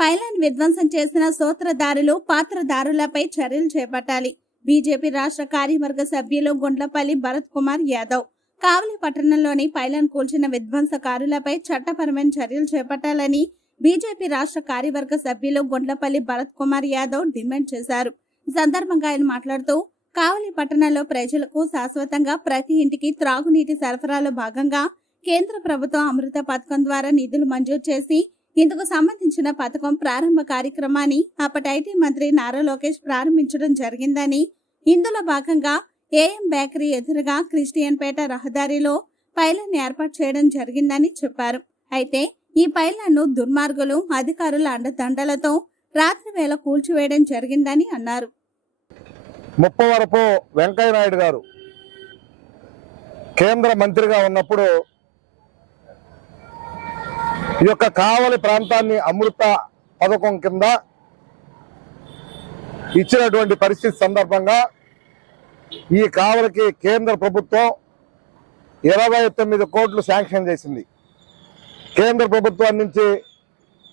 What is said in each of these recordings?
Pylon విధ్వంసం చేసిన సూత్రధారులు పాత్రధారులపై చర్యలు చేపట్టాలి. బీజేపీ రాష్ట్ర కార్యవర్గ సభ్యులు గుండ్లపల్లి భరత్ కుమార్ యాదవ్ కావలి పట్టణంలోని పైలాన్ కూల్చిన విధ్వంసకారులపై చట్టపరమైన చర్యలు చేపట్టాలని బీజేపీ రాష్ట్ర కార్యవర్గ సభ్యులు గుండ్లపల్లి భరత్ కుమార్ యాదవ్ డిమాండ్ చేశారు. ఈ సందర్భంగా ఆయన మాట్లాడుతూ కావలి పట్టణంలో ప్రజలకు శాశ్వతంగా ప్రతి ఇంటికి త్రాగునీటి సరఫరాలో భాగంగా కేంద్ర ప్రభుత్వం అమృత పథకం ద్వారా నిధులు మంజూరు చేసి ఇందుకు సంబంధించిన పథకం ప్రారంభ కార్యక్రమాన్ని అప్పటి ఐటీ మంత్రి నారా లోకేష్ ప్రారంభించడం జరిగిందని, ఇందులో భాగంగా ఏఎం బేకరీ ఎదురుగా క్రిస్టియన్పేట రహదారిలో పైలాన్ ఏర్పాటు చేయడం జరిగిందని చెప్పారు. అయితే ఈ పైలాన్ను దుర్మార్గులు అధికారుల అండదండలతో రాత్రి వేళ కూల్చివేయడం జరిగిందని అన్నారు. ముప్పవరపు వెంకయ్యనాయుడు గారు కేంద్ర మంత్రిగా ఉన్నప్పుడు ఈ యొక్క కావలి ప్రాంతాన్ని అమృత పథకం కింద ఇచ్చినటువంటి పరిస్థితి సందర్భంగా ఈ కావలికి కేంద్ర ప్రభుత్వం 29 కోట్లు శాంక్షన్ చేసింది. కేంద్ర ప్రభుత్వం నుంచి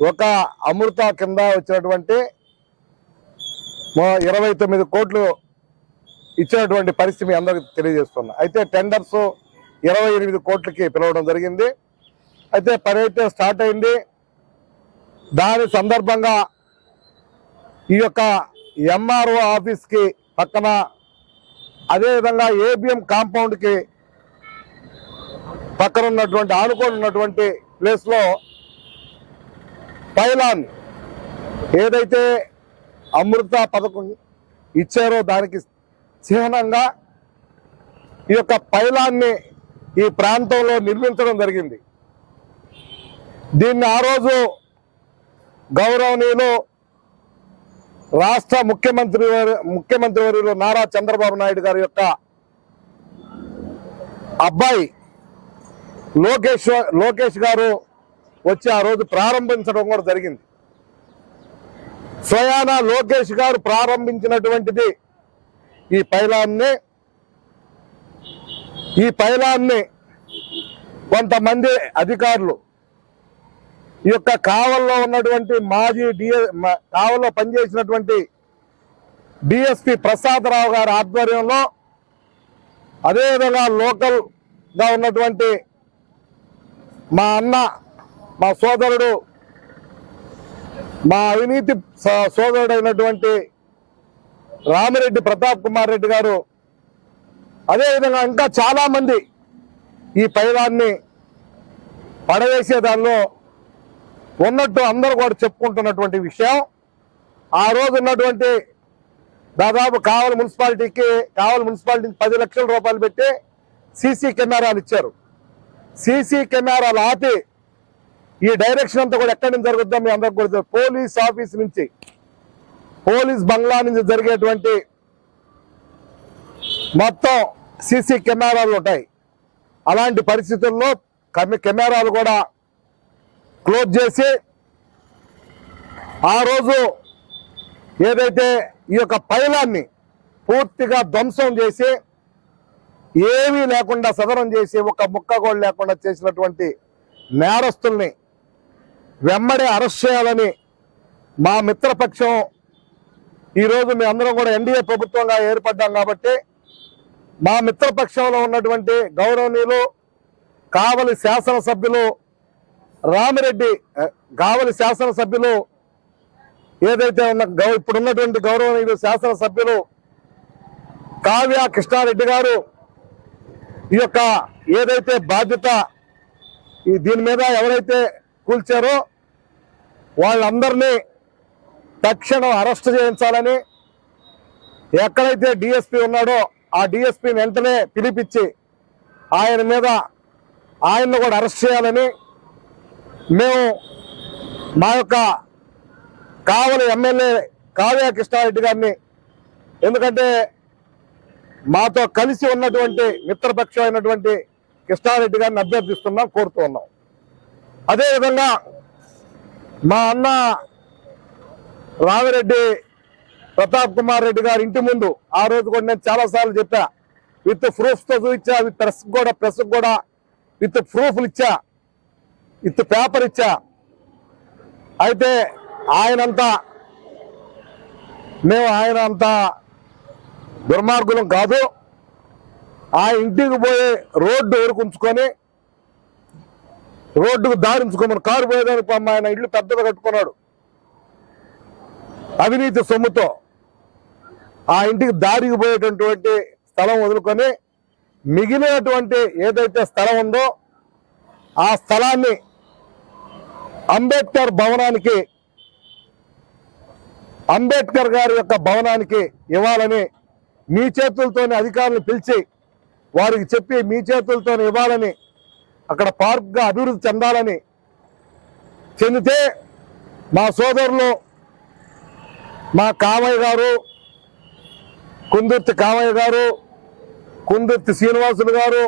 ఒక అమృత కింద వచ్చినటువంటి 29 కోట్లు ఇచ్చినటువంటి పరిస్థితి మీ అందరికీ తెలియజేస్తున్నా. అయితే టెండర్స్ 28 కోట్లకి పిలవడం జరిగింది. అయితే పని అయితే స్టార్ట్ అయింది. దాని సందర్భంగా ఈ యొక్క ఎంఆర్ఓ ఆఫీస్కి పక్కన, అదేవిధంగా ఏబిఎం కాంపౌండ్కి పక్కన ఉన్నటువంటి ఆనుకొని ఉన్నటువంటి ప్లేస్లో పైలాన్ ఏదైతే అమృత పథకం ఇచ్చారో దానికి చిహ్నంగా ఈ యొక్క పైలాన్ని ఈ ప్రాంతంలో నిర్మించడం జరిగింది. దీన్ని ఆ రోజు గౌరవనీయులు రాష్ట్ర ముఖ్యమంత్రి వర్యులు నారా చంద్రబాబు నాయుడు గారి యొక్క అబ్బాయి లోకేష్ గారు వచ్చి ఆ రోజు ప్రారంభించడం కూడా జరిగింది. స్వయాన లోకేష్ గారు ప్రారంభించినటువంటిది ఈ పైలాన్ని కొంతమంది అధికారులు ఈ యొక్క కావల్లో ఉన్నటువంటి కావల్లో పనిచేసినటువంటి డిఎస్పి ప్రసాదరావు గారి ఆధ్వర్యంలో, అదేవిధంగా లోకల్ గా ఉన్నటువంటి మా అన్న, మా సోదరుడు, మా అవినీతి సోదరుడు అయినటువంటి రామిరెడ్డి ప్రతాప్ కుమార్ రెడ్డి గారు, అదేవిధంగా ఇంకా చాలా మంది ఈ పైలాన్ని పడవేసే దానిలో ఉన్నట్టు అందరూ కూడా చెప్పుకుంటున్నటువంటి విషయం. ఆ రోజు ఉన్నటువంటి దాదాపు కావలి మున్సిపాలిటీకి 10 లక్షల రూపాయలు పెట్టి సీసీ కెమెరాలు ఇచ్చారు. సీసీ కెమెరాలు ఆపి ఈ డైరెక్షన్ అంతా కూడా ఎక్కడి నుంచి జరుగుతుందో మీ అందరికి కూడా పోలీస్ ఆఫీస్ నుంచి, పోలీస్ బంగ్లా నుంచి జరిగేటువంటి మొత్తం సీసీ కెమెరాలు ఉంటాయి. అలాంటి పరిస్థితుల్లో కెమెరాలు కూడా క్లోజ్ చేసి ఆ రోజు ఏదైతే ఈ యొక్క పైలాన్ని పూర్తిగా ధ్వంసం చేసి ఏమీ లేకుండా సదరం చేసి ఒక ముక్క కూడా లేకుండా చేసినటువంటి నేరస్తుల్ని వెంబడే అరెస్ట్ చేయాలని మా మిత్రపక్షం, ఈరోజు మీ అందరం కూడా ఎన్డీఏ ప్రభుత్వంగా ఏర్పడ్డాం కాబట్టి మా మిత్రపక్షంలో ఉన్నటువంటి గౌరవనీయులు కావలి శాసనసభ్యులు రామిరెడ్డి, కావలి శాసనసభ్యులు ఏదైతే ఇప్పుడున్నటువంటి గౌరవనీయులు శాసనసభ్యులు కావ్య కృష్ణారెడ్డి గారు ఈ యొక్క ఏదైతే బాధ్యత దీని మీద ఎవరైతే కూల్చారో వాళ్ళందరినీ తక్షణం అరెస్ట్ చేయించాలని, ఎక్కడైతే డిఎస్పీ ఉన్నాడో ఆ డిఎస్పీని వెంటనే పిలిపించి ఆయన్ని కూడా అరెస్ట్ చేయాలని మేము మా యొక్క కావలి ఎమ్మెల్యే కావ్య కృష్ణారెడ్డి గారిని, ఎందుకంటే మాతో కలిసి ఉన్నటువంటి మిత్రపక్షం అయినటువంటి కృష్ణారెడ్డి గారిని అభ్యర్థిస్తున్నాం, కోరుతూ ఉన్నాం. అదేవిధంగా మా అన్న రామిరెడ్డి ప్రతాప్ కుమార్ రెడ్డి గారి ఇంటి ముందు ఆ రోజు కూడా నేను చాలాసార్లు చెప్పా, విత్ ప్రూఫ్స్ తో చూపించా, ప్రెస్ కూడా విత్ ప్రూఫ్లు ఇచ్చా, విత్ పేపర్ ఇచ్చా. అయితే మేము ఆయన అంత దుర్మార్గులం కాదు. ఆ ఇంటికి పోయే రోడ్డు ఎరుకుంచుకొని రోడ్డుకు దారించుకోమని కారు పోయేదానికి పాపం ఆయన ఇల్లు పెద్దగా కట్టుకున్నాడు అవినీతి సొమ్ముతో. ఆ ఇంటికి దారికి పోయేటటువంటి స్థలం వదులుకొని మిగిలినటువంటి ఏదైతే స్థలం ఉందో ఆ స్థలాన్ని అంబేద్కర్ గారి యొక్క భవనానికి ఇవ్వాలని మీ చేతులతోనే అధికారులను పిలిచి వారికి చెప్పి మీ చేతులతోనే ఇవ్వాలని, అక్కడ పార్క్గా అభివృద్ధి చెందితే మా సోదరులు మా కామయ్య గారు, కుందుర్తి కామయ్య గారు, కుందుర్తి శ్రీనివాసులు గారు,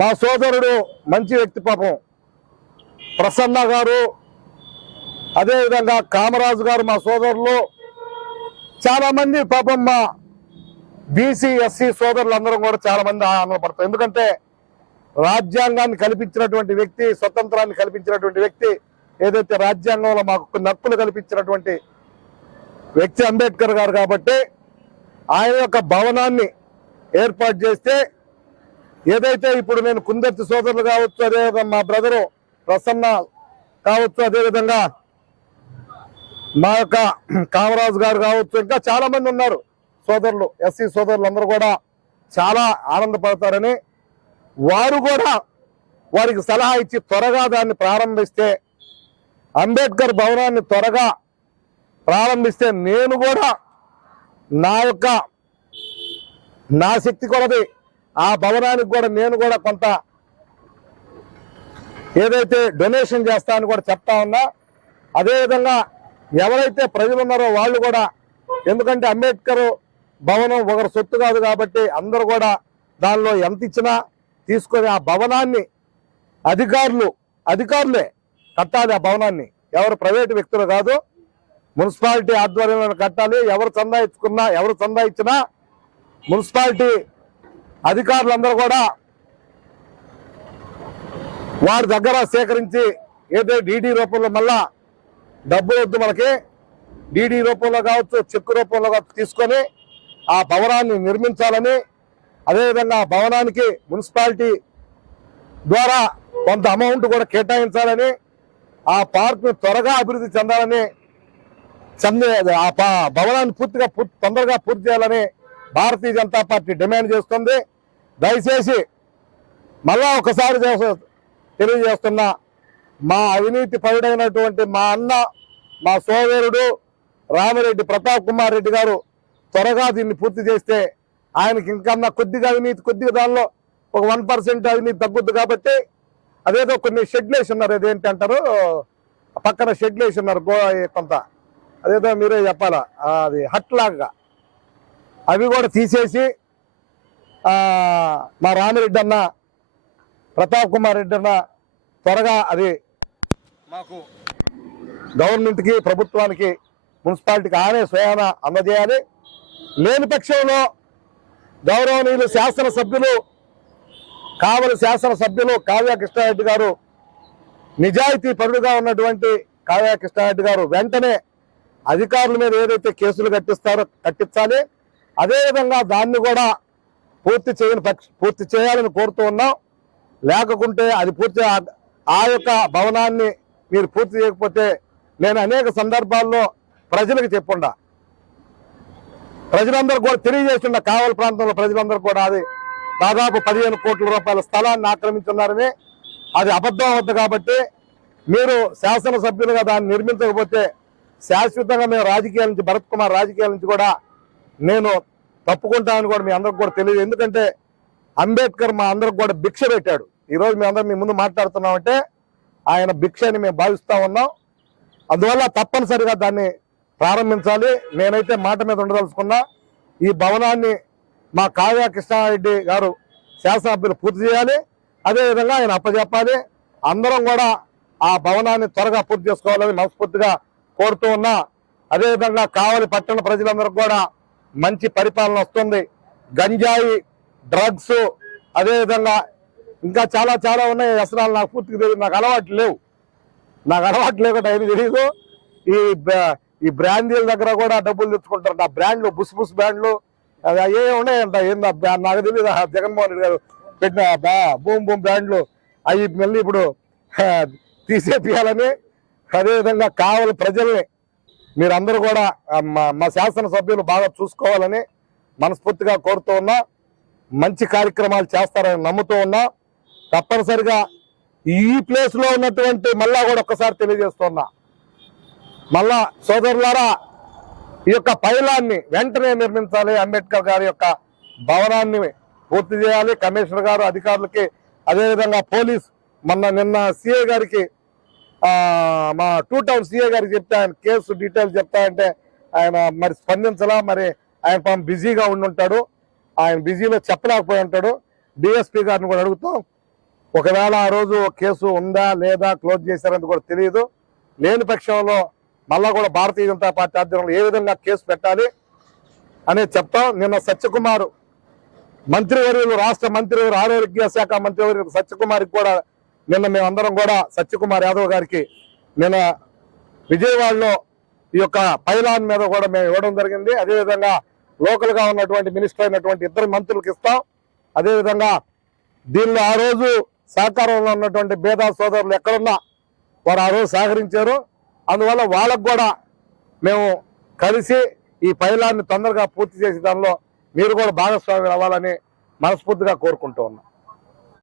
మా సోదరుడు మంచి వ్యక్తి పాపం ప్రసన్న గారు, అదేవిధంగా కామరాజు గారు, మా సోదరులు చాలా మంది పాపం మా బీసీ ఎస్సీ సోదరులందరూ కూడా చాలా మంది ఆనందపడతారు. ఎందుకంటే రాజ్యాంగాన్ని కల్పించినటువంటి వ్యక్తి, స్వతంత్రాన్ని కల్పించినటువంటి వ్యక్తి, ఏదైతే రాజ్యాంగంలో మాకు కొన్ని హక్కులు కల్పించినటువంటి వ్యక్తి అంబేద్కర్ గారు కాబట్టి ఆయన యొక్క భవనాన్ని ఏర్పాటు చేస్తే ఏదైతే ఇప్పుడు నేను కుందర్తి సోదరులు కావచ్చు, అదేవిధంగా మా బ్రదరు ప్రసన్న కావచ్చు, అదేవిధంగా మా యొక్క కామరాజు గారు కావచ్చు, ఇంకా చాలా మంది ఉన్నారు సోదరులు, ఎస్సీ సోదరులు అందరూ కూడా చాలా ఆనందపడతారని, వారు కూడా వారికి సలహా ఇచ్చి త్వరగా దాన్ని ప్రారంభిస్తే, అంబేద్కర్ భవనాన్ని త్వరగా ప్రారంభిస్తే నేను కూడా నా శక్తి కొలది ఆ భవనానికి కూడా నేను కూడా కొంత ఏదైతే డొనేషన్ చేస్తానని కూడా చెప్తా ఉన్నా. అదేవిధంగా ఎవరైతే ప్రజలు ఉన్నారో వాళ్ళు కూడా, ఎందుకంటే అంబేద్కర్ భవనం ఒకరు సొత్తు కాదు కాబట్టి అందరూ కూడా దానిలో ఎంత ఇచ్చినా తీసుకొని ఆ భవనాన్ని అధికారులే కట్టాలి. ఆ భవనాన్ని ఎవరు ప్రైవేటు వ్యక్తులు కాదు, మున్సిపాలిటీ ఆధ్వర్యంలో కట్టాలి. ఎవరు చందా ఇచ్చినా మున్సిపాలిటీ అధికారులందరూ కూడా వారి దగ్గర సేకరించి ఏదైతే డీడీ రూపంలో, మళ్ళా డబ్బులు వద్దు మనకి, డీడీ రూపంలో కావచ్చు, చెక్కు రూపంలో కావచ్చు తీసుకొని ఆ భవనాన్ని నిర్మించాలని, అదేవిధంగా ఆ భవనానికి మున్సిపాలిటీ ద్వారా కొంత అమౌంట్ కూడా కేటాయించాలని, ఆ పార్క్ను త్వరగా అభివృద్ధి చెందాలని, ఆ భవనాన్ని తొందరగా పూర్తి చేయాలని భారతీయ జనతా పార్టీ డిమాండ్ చేస్తుంది. దయచేసి మళ్ళా ఒకసారి తెలియజేస్తున్నా, మా అవినీతి పరుడైనటువంటి మా అన్న, మా సోదరుడు రామిరెడ్డి ప్రతాప్ కుమార్ రెడ్డి గారు త్వరగా దీన్ని పూర్తి చేస్తే ఆయనకి ఇంకన్నా కొద్దిగా అవినీతి, కొద్దిగా దానిలో ఒక 1% అవినీతి తగ్గుద్ది కాబట్టి, అదేదో కొన్ని షెడ్లు వేసి ఉన్నారు, అదేంటి అంటారు పక్కన షెడ్లు వేసి ఉన్నారు కొంత, అదేదో మీరే చెప్పాలా, అది హట్ లాగా అవి కూడా తీసేసి మా రామిరెడ్డి అన్న, ప్రతాప్ కుమార్ రెడ్డి అన్న త్వరగా అది మాకు గవర్నమెంట్కి, ప్రభుత్వానికి, మున్సిపాలిటీకి ఆనే స్వయాన అందజేయాలి. లేని పక్షంలో గౌరవనీయులు శాసనసభ్యులు కావ్య కృష్ణారెడ్డి గారు, నిజాయితీ పరుడుగా ఉన్నటువంటి కావ్య కృష్ణారెడ్డి గారు వెంటనే అధికారుల మీద ఏదైతే కేసులు కట్టించాలి. అదేవిధంగా దాన్ని కూడా పూర్తి చేయాలని కోరుతూ ఉన్నాం. లేకుంటే అది ఆ యొక్క భవనాన్ని మీరు పూర్తి చేయకపోతే నేను అనేక సందర్భాల్లో ప్రజలకు చెప్పుండా, ప్రజలందరూ కూడా తెలియజేస్తున్న, కావలి ప్రాంతంలో ప్రజలందరూ కూడా అది దాదాపు 15 కోట్ల రూపాయల స్థలాన్ని ఆక్రమించున్నారని, అది అబద్ధం అవుతుంది. కాబట్టి మీరు శాసనసభ్యులుగా దాన్ని నిర్మించకపోతే శాశ్వతంగా మేము భరత్ కుమార్ రాజకీయాల నుంచి కూడా నేను తప్పుకుంటానని కూడా మీ అందరికి కూడా తెలియదు. ఎందుకంటే అంబేద్కర్ మా అందరికి కూడా భిక్ష పెట్టాడు. ఈరోజు మీ అందరం మీ ముందు మాట్లాడుతున్నామంటే ఆయన భిక్ష అని మేము భావిస్తా ఉన్నాం. అందువల్ల తప్పనిసరిగా దాన్ని ప్రారంభించాలి. నేనైతే మాట మీద ఉండదలుచుకున్నా, ఈ భవనాన్ని మా కావ్య కృష్ణారెడ్డి గారు శాసనసభ్యులు పూర్తి చేయాలి. అదేవిధంగా ఆయన అప్పచెప్పాలి. అందరం కూడా ఆ భవనాన్ని త్వరగా పూర్తి చేసుకోవాలని మనస్ఫూర్తిగా కోరుతూ ఉన్నా. అదేవిధంగా కావలి పట్టణ ప్రజలందరికీ కూడా మంచి పరిపాలన వస్తుంది. గంజాయి, డ్రగ్స్, అదేవిధంగా ఇంకా చాలా చాలా ఉన్నాయి వ్యసనాలు. నాకు పూర్తిగా తెలియదు, నాకు అలవాట్లు లేవు కాబట్టి అయినా తెలియదు. ఈ బ్రాండీల దగ్గర కూడా డబ్బులు తెచ్చుకుంటారు. ఆ బ్రాండ్లు బుస్ బుస్ బ్రాండ్లు అది అయ్యే ఉన్నాయంట. ఏంది నాకు తెలియదు. జగన్మోహన్ రెడ్డి గారు పెట్టిన బూమ్ బూమ్ బ్రాండ్లు అవి మళ్ళీ ఇప్పుడు తీసేపియాలని, అదేవిధంగా కావాలి ప్రజల్ని మీరందరూ కూడా మా శాసనసభ్యులు బాగా చూసుకోవాలని మనస్ఫూర్తిగా కోరుతూ ఉన్నా. మంచి కార్యక్రమాలు చేస్తారని నమ్ముతూ ఉన్నా. తప్పనిసరిగా ఈ ప్లేస్ లో ఉన్నటువంటి మళ్ళా కూడా ఒక్కసారి తెలియజేస్తున్నా, మళ్ళా సోదరులారా, ఈ యొక్క పైలాన్ని వెంటనే నిర్మించాలి. అంబేద్కర్ గారి యొక్క భవనాన్ని పూర్తి చేయాలి. కమిషనర్ గారు అధికారులకి, అదేవిధంగా పోలీస్ నిన్న సిఐ గారికి, మా 2 టౌన్ సిఐ గారికి చెప్తే ఆయన కేసు డీటెయిల్స్ చెప్తాయంటే ఆయన మరి స్పందించలా. మరి ఆయన పాపం బిజీగా ఉండుంటాడు, ఆయన బిజీలో చెప్పలేకపోయి ఉంటాడు. డిఎస్పీ గారిని కూడా అడుగుతాం, ఒకవేళ ఆ రోజు కేసు ఉందా లేదా క్లోజ్ చేశారని కూడా తెలియదు. లేని పక్షంలో మళ్ళా కూడా భారతీయ జనతా పార్టీ ఆధ్వర్యంలో ఏ విధంగా కేసు పెట్టాలి అనేది చెప్తాం. నిన్న సత్యకుమార్ మంత్రివర్యులు, రాష్ట్ర మంత్రివర్యులు, ఆరోగ్య శాఖ మంత్రివర్యులు సత్యకుమార్కి కూడా నిన్న మేమందరం కూడా సత్యకుమార్ యాదవ్ గారికి నిన్న విజయవాడలో ఈ యొక్క పైలాన్ మీద కూడా మేము ఇవ్వడం జరిగింది. అదేవిధంగా లోకల్ గా ఉన్నటువంటి మినిస్టర్ అయినటువంటి 2 మంత్రులకు ఇస్తాం. అదేవిధంగా దీనిలో ఆ రోజు సహకారంలో ఉన్నటువంటి భేదా సోదరులు ఎక్కడున్నా వారు ఆ రోజు సహకరించారు. అందువల్ల వాళ్ళకు కూడా మేము కలిసి ఈ పైలాన్ని తొందరగా పూర్తి చేసే దానిలో మీరు కూడా భాగస్వామి అవ్వాలని మనస్ఫూర్తిగా కోరుకుంటూ ఉన్నాం.